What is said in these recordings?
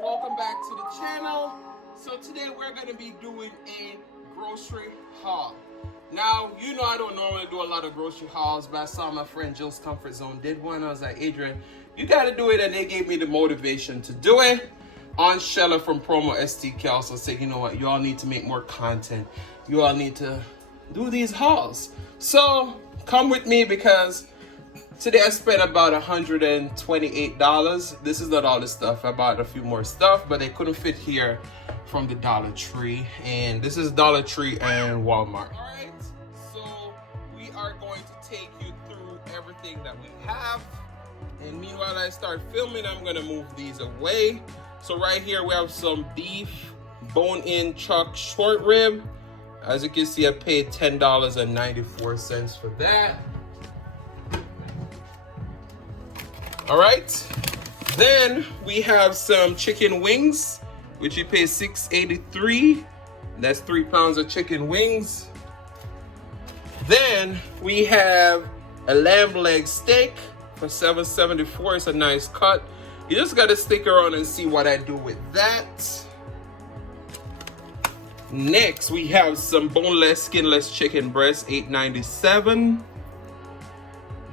welcome back to the channel. So today we're going to be doing a grocery haul. Now, you know I don't normally do a lot of grocery hauls, but I saw my friend Jill's Comfort Zone did one. I was like, Adrian, you got to do it, and they gave me the motivation to do it. On Shella from Promo STK also said, you know what, you all need to make more content. You all need to do these hauls. So come with me because today I spent about $128. This is not all the stuff. I bought a few more stuff, but they couldn't fit here from the Dollar Tree. And this is Dollar Tree and Walmart. All right, so we are going to take you through everything that we have. And meanwhile I start filming, I'm gonna move these away. So right here we have some beef bone-in chuck short rib. As you can see, I paid $10.94 for that. All right, then we have some chicken wings, which you pay $6.83. That's 3 pounds of chicken wings. Then we have a lamb leg steak for $7.74. It's a nice cut. You just gotta stick around and see what I do with that. Next, we have some boneless, skinless chicken breast, $8.97.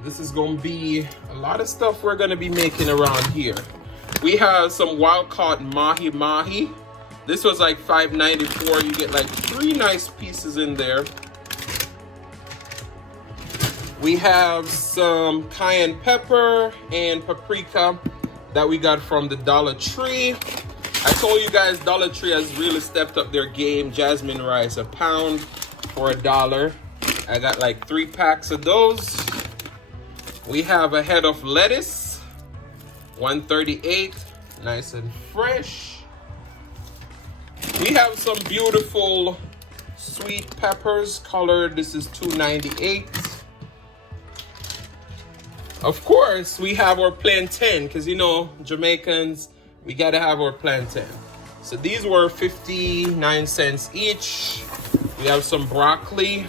This is gonna be a lot of stuff we're gonna be making around here. We have some wild caught mahi. This was like $5.94. You get like 3 nice pieces in there. We have some cayenne pepper and paprika that we got from the Dollar Tree. I told you guys Dollar Tree has really stepped up their game. Jasmine rice, a pound for $1. I got like 3 packs of those. We have a head of lettuce, $1.38, nice and fresh. We have some beautiful sweet peppers colored. This is $2.98. Of course, we have our plantain, because you know, Jamaicans, we gotta have our plantain. So these were 59 cents each. We have some broccoli.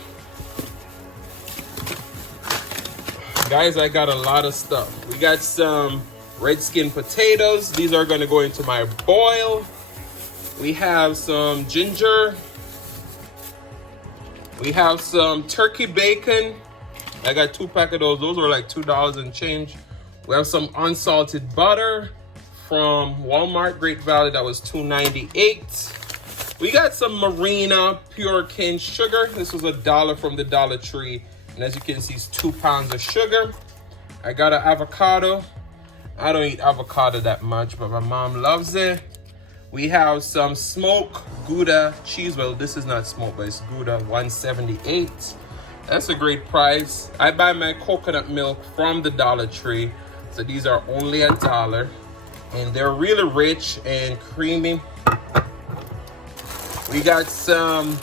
Guys, I got a lot of stuff. We got some red skin potatoes. These are gonna go into my boil. We have some ginger. We have some turkey bacon. I got 2 packs of those. Those were like $2 and change. We have some unsalted butter from Walmart, Great Valley. That was $2.98. We got some Marina pure cane sugar. This was $1 from the Dollar Tree. And as you can see, it's 2 pounds of sugar. I got an avocado. I don't eat avocado that much, but my mom loves it. We have some smoked Gouda cheese. Well, this is not smoked, but it's Gouda, $1.78. That's a great price. I buy my coconut milk from the Dollar Tree. So these are only $1. And they're really rich and creamy. We got some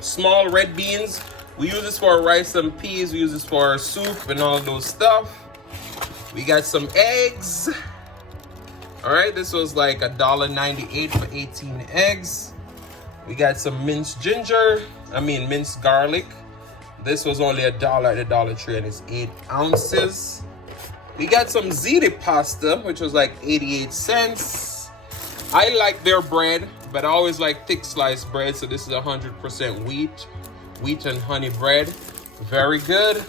small red beans. We use this for rice and peas. We use this for soup and all those stuff. We got some eggs. All right, this was like $1.98 for 18 eggs. We got some minced minced garlic. This was only $1 at the Dollar Tree, and it's 8 ounces. We got some ziti pasta, which was like 88 cents. I like their bread, but I always like thick sliced bread. So this is 100% wheat and honey bread. Very good.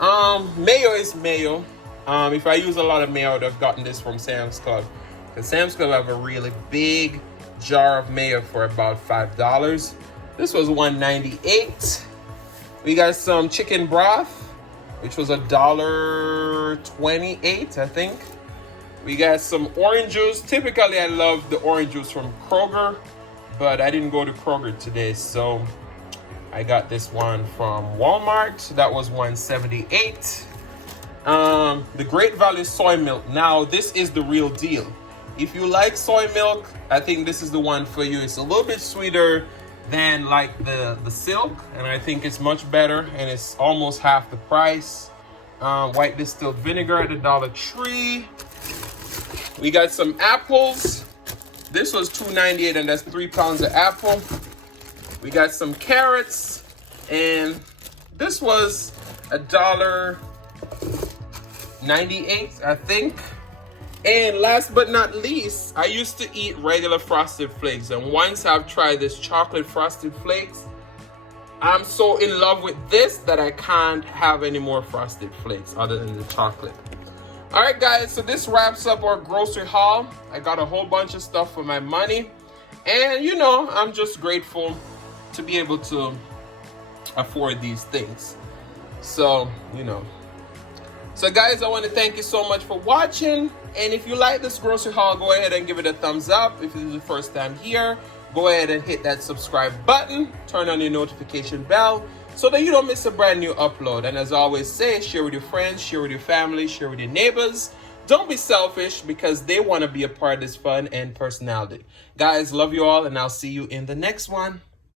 Mayo is mayo. If I use a lot of mayo, I would have gotten this from Sam's Club. Because Sam's Club have a really big jar of mayo for about $5. This was $1.98. We got some chicken broth, which was $1.28, I think. We got some orange juice. Typically, I love the orange juice from Kroger, but I didn't go to Kroger today, so I got this one from Walmart. That was $1.78. The Great Valley soy milk. Now, this is the real deal. If you like soy milk, I think this is the one for you. It's a little bit sweeter than like the silk, and I think it's much better, and it's almost half the price. White distilled vinegar at the Dollar Tree. We got some apples. This was $2.98, and that's 3 pounds of apple. We got some carrots, and this was $1.98, I think. And last but not least, I used to eat regular Frosted Flakes, and once I've tried this chocolate Frosted Flakes, I'm so in love with this that I can't have any more Frosted Flakes other than the chocolate. All right, guys, so this wraps up our grocery haul. I got a whole bunch of stuff for my money, and you know, I'm just grateful to be able to afford these things. So, you know. So guys, I want to thank you so much for watching. And if you like this grocery haul, go ahead and give it a thumbs up. If this is the first time here, go ahead and hit that subscribe button. Turn on your notification bell so that you don't miss a brand new upload. And as I always say, share with your friends, share with your family, share with your neighbors. Don't be selfish because they want to be a part of this fun and personality. Guys, love you all, and I'll see you in the next one.